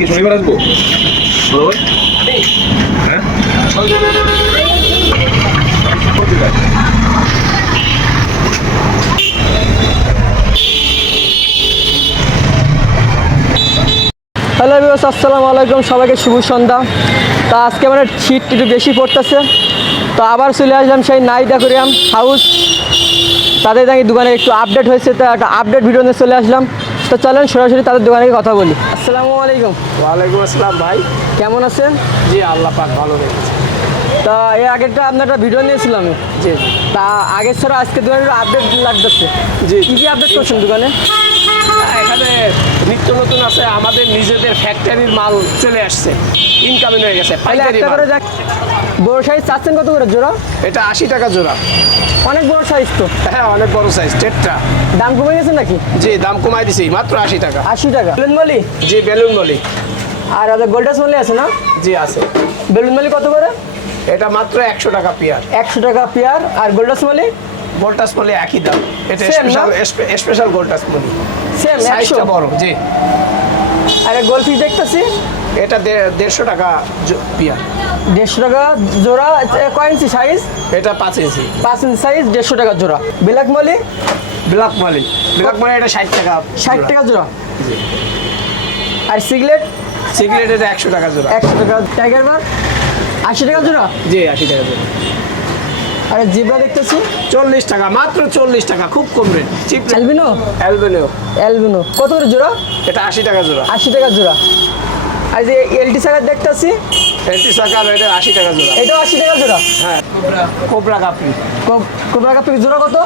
কি শনিবার আসবো? হ্যাঁ হ্যালো ভিউয়ার্স, আসসালামু আলাইকুম, সবাইকে শুভ সন্ধ্যা। তা আজকে মানে শীত একটু বেশি পড়তেছে, তো আবার চলে আসলাম সেই নাইট অ্যাকোয়ারিয়াম হাউস। তাদের নাকি দোকানে একটু আপডেট হয়েছে, তো একটা আপডেট ভিডিও নিয়ে চলে আসলাম। তো চলেন সরাসরি তাদের দোকানে গিয়ে কথা বলি। আসসালামু আলাইকুম। ওয়ালাইকুম আসসালাম ভাই। কেমন আছেন? জি আল্লাহ পাক ভালো রেখেছে। তা এর আগেরটা আপনার একটা ভিডিও নিয়েছিলাম। জি তা আগের ছাড়া আজকে দোকানে আপডেট লাগতেছে। জি কী কী আপডেট করছেন দোকানে? এখানে নিত্য নতুন আছে, আমাদের নিজেদের ফ্যাক্টরির মাল চলে আসছে, ইনকামিং হয়ে গেছে তাহলে পাইকারি একটা মাল। করে দেখ, বড় সাইজ চাচ্ছেন কত করে জোড়া? এটা 80 টাকা জোড়া। অনেক বড় সাইজ তো। হ্যাঁ অনেক বড় সাইজ, টেট্রা। দাম কমে গেছে নাকি? জি দাম কমাই দিছি, মাত্র 80 টাকা। 80 টাকা। বেলুন মালি? জি বেলুন বলি। আর ওদের গোল্ডাস মালি আছে না? জি আছে। বেলুন মালি কত করে? এটা মাত্র 100 টাকা পেয়ার। 100 টাকা পেয়ার। আর গোল্ডাস মালি? গোল্টাস বলে একই দাম। এটা Same না? স্পেশাল গোল্টাস বলি। সেম 100। সাইজটা বড়। জি আর গোল্ডফিশ দেখতেছি এটা 150 টাকা পেয়ার। 150 টাকা জোড়া। কয় ইঞ্চি সাইজ? এটা 5 ইঞ্চি। 5 ইঞ্চি সাইজ, 150 টাকা জোড়া। ব্ল্যাক মালি? ব্ল্যাক মালি। ব্ল্যাক মালি এটা 60 টাকা। 60 টাকা জোড়া। জি। আর সিগলেট? সিগারেট এটা 100 টাকা জোড়া। 100 টাকা। টাইগার বার? 80 টাকা জোড়া। জি 80 টাকা জোড়া। আর জিব্রা দেখতেছি 40 টাকা, মাত্র 40 টাকা, খুব কম rate. Cheap albino? Albino albino কত করে জোড়া? এটা 80 টাকা জোড়া। 80 টাকা জোড়া। আর যে এলটি সাগার দেখতেছি, এলটি সাকার এটা 80 টাকা জোড়া। এটাও 80 টাকা জোড়া। হ্যাঁ কোবরা কাপড়ি কোবরা কাপি জোড়া কত?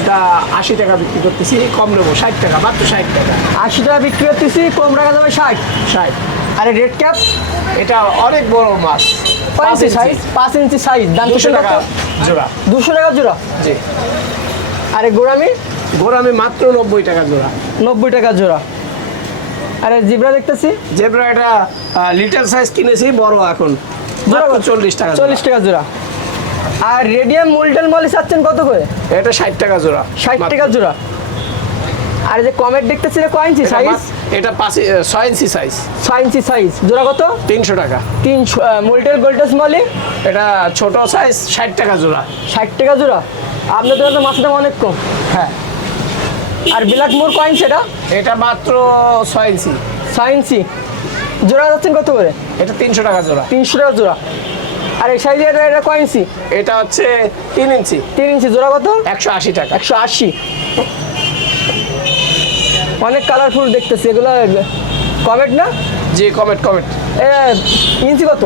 এটা 80 টাকা বিক্রি করতেছি, কম নেবো 60 টাকা, মাত্র 60 টাকা। 80 টাকা বিক্রি করতেছি, কম রাখা যাবে 60। 60। আর রেড ক্যাপ? এটা অনেক বড় মাছ, 5 ইঞ্চি সাইজ। 5 ইঞ্চি সাইজ। দাম 200 টাকা জোড়া। 200 টাকা জোড়া। জি। আর গোড়ামি? গোরামি মাত্র 90 টাকা জোড়া। 90 টাকা জোড়া। আর জিব্রা দেখতেছি জেব্রা এটা লিটল সাইজ কিনেছি, বড় এখন মাত্র 40 টাকা। 40 টাকা জোড়া। আর রেডিয়াম মুলটেল মলি চাচ্ছেন কত করে? এটা 60 টাকা জোড়া। 60 টাকা জোড়া। আর যে কমেট দেখতেছি এটা কয় ইঞ্চি সাইজ? এটা 6 ইঞ্চি সাইজ। 6 ইঞ্চি সাইজ। জোড়া কত? 300 টাকা। 300। মুলটেল গোল্ডাস মলি? এটা ছোট সাইজ, 60 টাকা জোড়া। 60 টাকা জোড়া। আপনাদের তো মাছের দাম অনেক কম। হ্যাঁ। আর ব্ল্যাক মোর কয় ইঞ্চি এটা? এটা মাত্র 6 ইঞ্চি। 6 ইঞ্চি। জোড়া যাচ্ছেন কত করে? এটা 300 টাকা জোড়া। 300 টাকা জোড়া। আর এই সাইজে এটা কয় ইঞ্চি? এটা হচ্ছে 3 ইঞ্চি। 3 ইঞ্চি। জোড়া কত? 180 টাকা। 180। অনেক কালারফুল দেখতেছি এগুলো। কমেট না? জি কমেট। এ ইঞ্চি কত?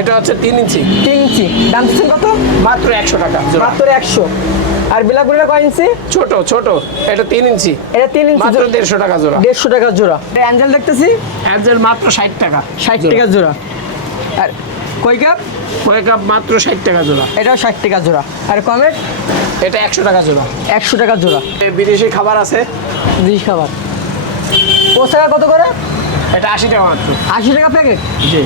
এটা হচ্ছে 3 ইঞ্চি। 3 ইঞ্চি। দাম দিচ্ছেন কত? মাত্র 100 টাকা জোড়া। মাত্র 100। আর বিলাপুরিটা কয় ইঞ্চি? ছোট এটা 3 ইঞ্চি। এটা 3 ইঞ্চি। মাত্র 150 টাকা জোড়া। 150 টাকা জোড়া। অ্যাঞ্জেল দেখতেছি অ্যাঞ্জেল মাত্র 60 টাকা। 60 টাকা জোড়া। আর কই কাপ? কয় কাপ মাত্র 60 টাকা জোড়া। এটাও 60 টাকা জোড়া। আর কমেট? এটা 100 টাকা জোড়া। 100 টাকা জোড়া। বিদেশি খাবার আছে, ডিশ খাবার। পোশাকা কত করে? এটা 80 টাকা মাত্র। 80 টাকা প্যাকেট। জি।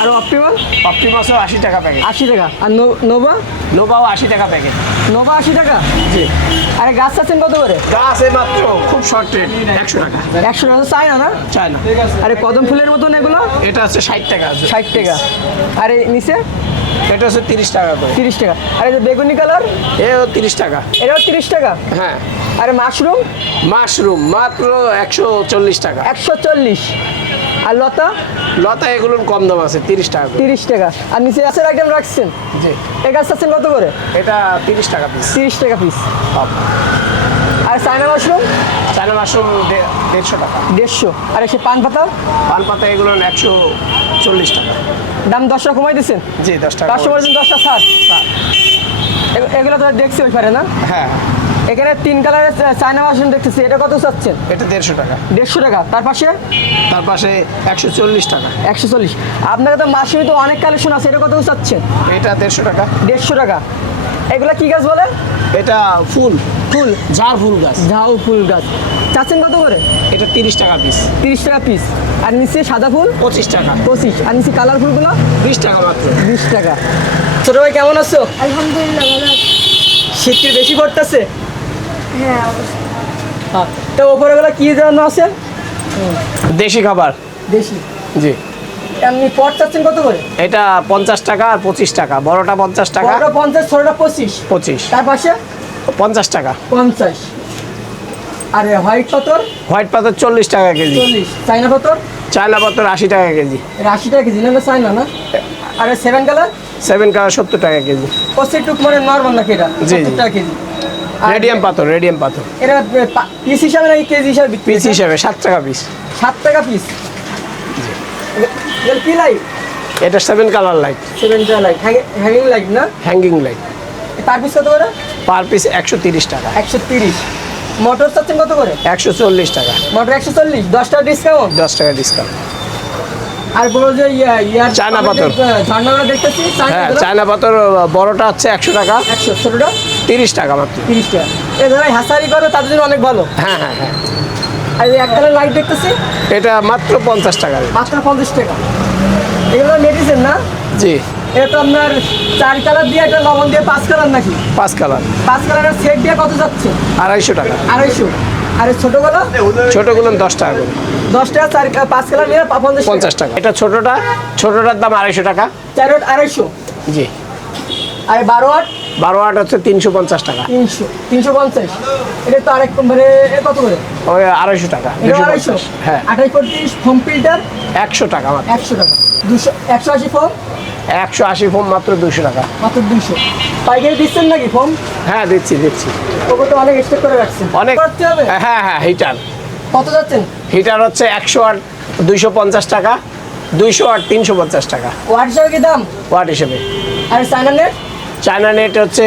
আর অপটিমাল? অপটিমাসও 80 টাকা প্যাকেট। 80 টাকা। আর নোভা? নোভাও 80 টাকা প্যাকেট। নোভা 80 টাকা। জি। আরে গাছ চাচ্ছেন কত করে? গাছ এই মাত্র খুব শর্ট রেট, 100 টাকা। 100 টাকা চাই না? চায় না। আরে কদম ফুলের মতন এগুলো? এটা হচ্ছে 60 টাকা। 60 টাকা। আর এই নিচে? এটা হচ্ছে 30 টাকা করে। 30 টাকা। আর এই যে বেগুনি কালার? এও 30 টাকা। এটাও 30 টাকা। হ্যাঁ। আরে মাশরুম? মাশরুম মাত্র 140 টাকা। 140। আর লতা? লতা এগুলো কম দাম আছে, 30 টাকা করে। 30 টাকা। আর নিচে গাছের আইটেম রাখছেন? জি। এই গাছ চাচ্ছেন কত করে? এটা 30 টাকা পিস। 30 টাকা পিস। আর চায়না মাশরুম? চায়না মাশরুম 150 টাকা। 150। আর সে পান পাতা? পান পাতা এগুলো 140 টাকা। দাম 10 টাকা কমাই দিচ্ছেন? জি 10 টাকা। কাস্টমার দিন 10 টাকা ছাড়। এগুলো তো দেখছি ওই পারে না? হ্যাঁ। এখানে 3 কালারের চায়না মাশরুম দেখতেছি, এটা কত চাচ্ছেন? এটা 150 টাকা। 150 টাকা। তার পাশে? তার পাশে 140 টাকা। 140। আপনার তো মাশরুমে তো অনেক কালেকশন আছে, এটা কত চাচ্ছেন? এটা 150 টাকা। 150 টাকা। এগুলা কি গাছ বলে? এটা ফুল ঝাড় ফুল গাছ। ঝাউ ফুল গাছ। চাচ্ছেন কত করে? এটা 30 টাকা পিস। 30 টাকা পিস। আর নিচে সাদা ফুল? 25 টাকা। 25। আর নিচে কালার ফুলগুলো? 20 টাকা মাত্র। 20 টাকা। ছোট ভাই কেমন আছো? আলহামদুলিল্লাহ ভালো আছি। শীত কি বেশি পড়তেছে? হ্যাঁ অবশ্যই। হ্যাঁ। তো ওপরে গুলো কি জানো আছে? দেশি খাবার। দেশি। জি। এমনি পট চাচ্ছেন কত করে? এটা 50 টাকা আর 25 টাকা, বড়টা 50 টাকা, বড়টা 50, ছোটটা 25। 25, তার পাশে 50 টাকা। 50। আর হোয়াইট পাথর হোয়াইট পাথর 40 টাকা কেজি, 40। চাইনা পাথর চায়না পাথর 80 টাকা কেজি, এটা 80 টাকা কেজি, না চাইনা না? আর 7 কালার 7 কালার 70 টাকা কেজি। টুক মানে নরমাল নাকি এটা? জি, 70 জি। টাকা কেজি। আর রেডিয়াম পাথর, রেডিয়াম পাথর এটা পিস হিসাবে নাকি কেজি হিসাবে বিক্রি পিস হচ্ছে? হিসাবে 7 টাকা পিস। 7 টাকা পিস। এর কি লাইট? এটা 7 কালার লাইট, 7 টাকা লাইট, হ্যাঙ্গিং লাইট না? Hanging light. তার পিস কত করে? পার পিস 130 টাকা। 130। মোটর চাচ্ছেন কত করে? 140 টাকা, মোটর 140, 10 টাকা ডিসকাউন্ট। 10 টাকা ডিসকাউন্ট। আর বলো যে ইয়ার চায়না পাথর। ঝর্ণাগুলো দেখতেছি হ্যাঁ, চায়না পাথর বড়টা হচ্ছে 100 টাকা, 100, ছোটটা 30 টাকা মাত্র। 30 টাকা। এ যারা হাসারি করে তাদের জন্য অনেক ভালো। হ্যাঁ হ্যাঁ হ্যাঁ, আর এই এক কালার লাইট দেখতেছি এটা মাত্র 50 টাকা। মাত্র 50 টাকা। এগুলো মেডিসিন না? জি, এটা তো আপনার 4 কালার দিয়ে, একটা লবণ দিয়ে 5 কালার নাকি? 5 কালার 5 কালারের সেট দিয়ে কত যাচ্ছে? 250 টাকা। 250। আর এই ছোটগুলো ছোটগুলো 10 টাকা করে, 10 টাকা। 5 কালার নিয়ে 50 টাকা। এটা ছোটটা, ছোটটার দাম 250 টাকা। 4 ওয়াট 250। জি। আর 12 ওয়াট 12 ওয়াট হচ্ছে 350 টাকা। 300, 350। এটা তো আরেক মানে এ কত করে? ওই 250 টাকা, এটা 250। 250। হ্যাঁ, 28 ফোম ফিল্টার 100 টাকা মাত্র। 100 টাকা। 180 ফোম 180 ফোম মাত্র 200 টাকা। মাত্র 200। পাইকারি দিচ্ছেন নাকি ফোম? হ্যাঁ, দিচ্ছি দিচ্ছি। ওগুলো তো অনেক স্টক করে রাখছেন। অনেক। করতে হবে। হ্যাঁ হ্যাঁ, হিটার। কত যাচ্ছেন? হিটার হচ্ছে 100 ওয়াট 250 টাকা, 200 ওয়াট 350 টাকা ওয়াট হিসাবে কি দাম? ওয়াট হিসেবে। আর চায়না নেট? চায়না নেট হচ্ছে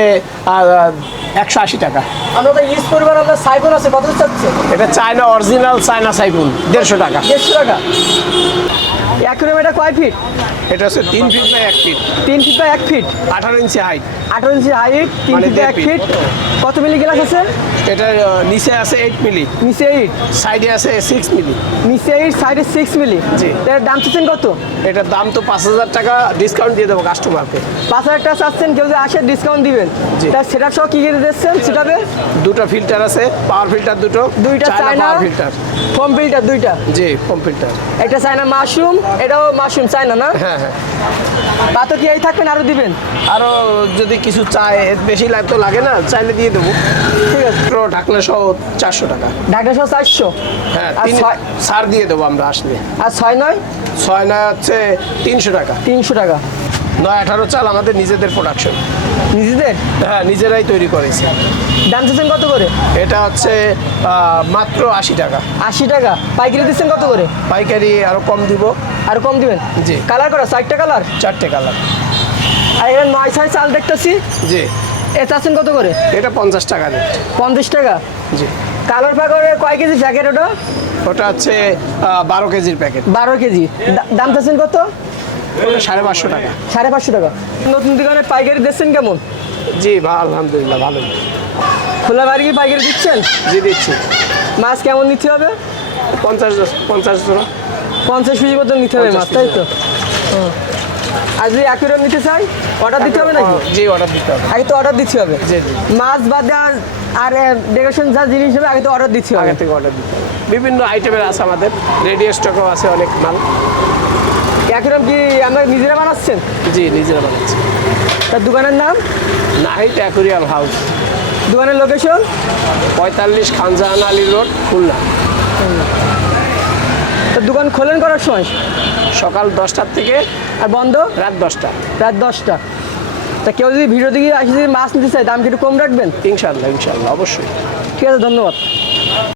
180 টাকা। আমরা তো ইউজ করবার, আপনার সাইফোন আছে, কত চাচ্ছে? এটা চায়না অরিজিনাল চায়না সাইফুন 150 টাকা। 150 টাকা। অ্যাকুরিয়াম এটা কয় ফিট? এটা হচ্ছে 3 feet by 1 feet, 3 feet by 1 feet, 18 inch height. 18 inch height, 3 মানে ফিট বাই 1 দেড় ফিট। কত মিলি গ্লাস আছে? এটা নিচে আছে 8 মিলি, নিচে 8, সাইডে আছে 6 মিলি। নিচে 8, সাইডে 6 মিলি। জি। এর দাম চাচ্ছেন কত? এটার দাম তো 5000 টাকা, ডিসকাউন্ট দিয়ে দেবো কাস্টমারকে। 5000 টাকা চাচ্ছেন, কেউ যদি আসে ডিসকাউন্ট দিবেন। জি। তার সেটআপ সহ কি কি দিচ্ছেন সেটাবে? দুটো ফিল্টার আছে, পাওয়ার ফিল্টার দুইটা China power filter. Foam filter দুইটা। জি, ফোম ফিল্টার। একটা চায়না মাশরুম, এটাও মাশরুম চায়না না? হ্যাঁ হ্যাঁ। পাতো কি এই থাকবেন, আরো দিবেন? আরও যদি কিছু চায়, বেশি লাইট তো লাগে না, চাইলে দিয়ে দেবো। ঠিক আছে। পুরো ঢাকনা সহ 400 টাকা। ঢাকনা সহ 400। হ্যাঁ, আর 3 ছয়- ছাড় দিয়ে দেবো আমরা আসলে। আর 6-9 6 হচ্ছে 300 টাকা। 300 টাকা। 9-18 চাল আমাদের নিজেদের প্রোডাকশন। নিজেদের হ্যাঁ, নিজেরাই তৈরি করেছি। দাম চাচ্ছেন কত করে? এটা হচ্ছে মাত্র 80 টাকা। 80 টাকা। পাইকারি দিচ্ছেন কত করে? পাইকারি আরও কম দিব। আর কম দিবেন? জি। কালার করা 4টা কালার। 4টে কালার। আর এখানে 9-6 চাল দেখতেছি, জি। এ চাচ্ছেন কত করে? এটা 50 টাকা রেট। 50 টাকা। জি। কালার প্যাকেটে কয় কেজি প্যাকেট ওটা? ওটা হচ্ছে 12 কেজির প্যাকেট। 12 কেজি। দাম চাচ্ছেন কত? ওটা 550 টাকা। 550 টাকা। নতুন দোকানে পাইকারি দিচ্ছেন কেমন? জি, আলহামদুলিল্লাহ ভালোই। খোলা বাড়ি কি পাইকারি দিচ্ছেন? জি, দিচ্ছি। মাছ কেমন নিতে হবে? 50 জোড়া। 50 পিস মতো নিতে হবে 50 মাছ, তাই তো? হুম। আর যদি অ্যাকুরেট নিতে চাই, অর্ডার দিতে হবে নাকি? জি, অর্ডার দিতে হবে। আগে তো অর্ডার দিতে হবে। জি জি, মাছ বাদে আর ডেকোরেশন যা জিনিস হবে আগে তো অর্ডার দিতে হবে। আগে থেকে অর্ডার দিতে হবে। বিভিন্ন আইটেমের আছে আমাদের, রেডি স্টকও আছে অনেক মাল। অ্যাকুরেট কি আমরা নিজেরা বানাচ্ছেন? জি, নিজেরা বানাচ্ছি। তার দোকানের নাম? নাহিদ অ্যাকুরিয়াম হাউস, দোকানের লোকেশন? 45 খানজাহান আলী রোড, খুলনা। তো দোকান খোলেন করার সময়? সকাল 10টার থেকে আর বন্ধ রাত 10টা। রাত 10টা। তা কেউ যদি ভিডিও দিকে আসে, যদি মাছ নিতে চায়, দাম কি একটু কম রাখবেন? ইনশাল্লাহ ইনশাল্লাহ, অবশ্যই। ঠিক আছে, ধন্যবাদ।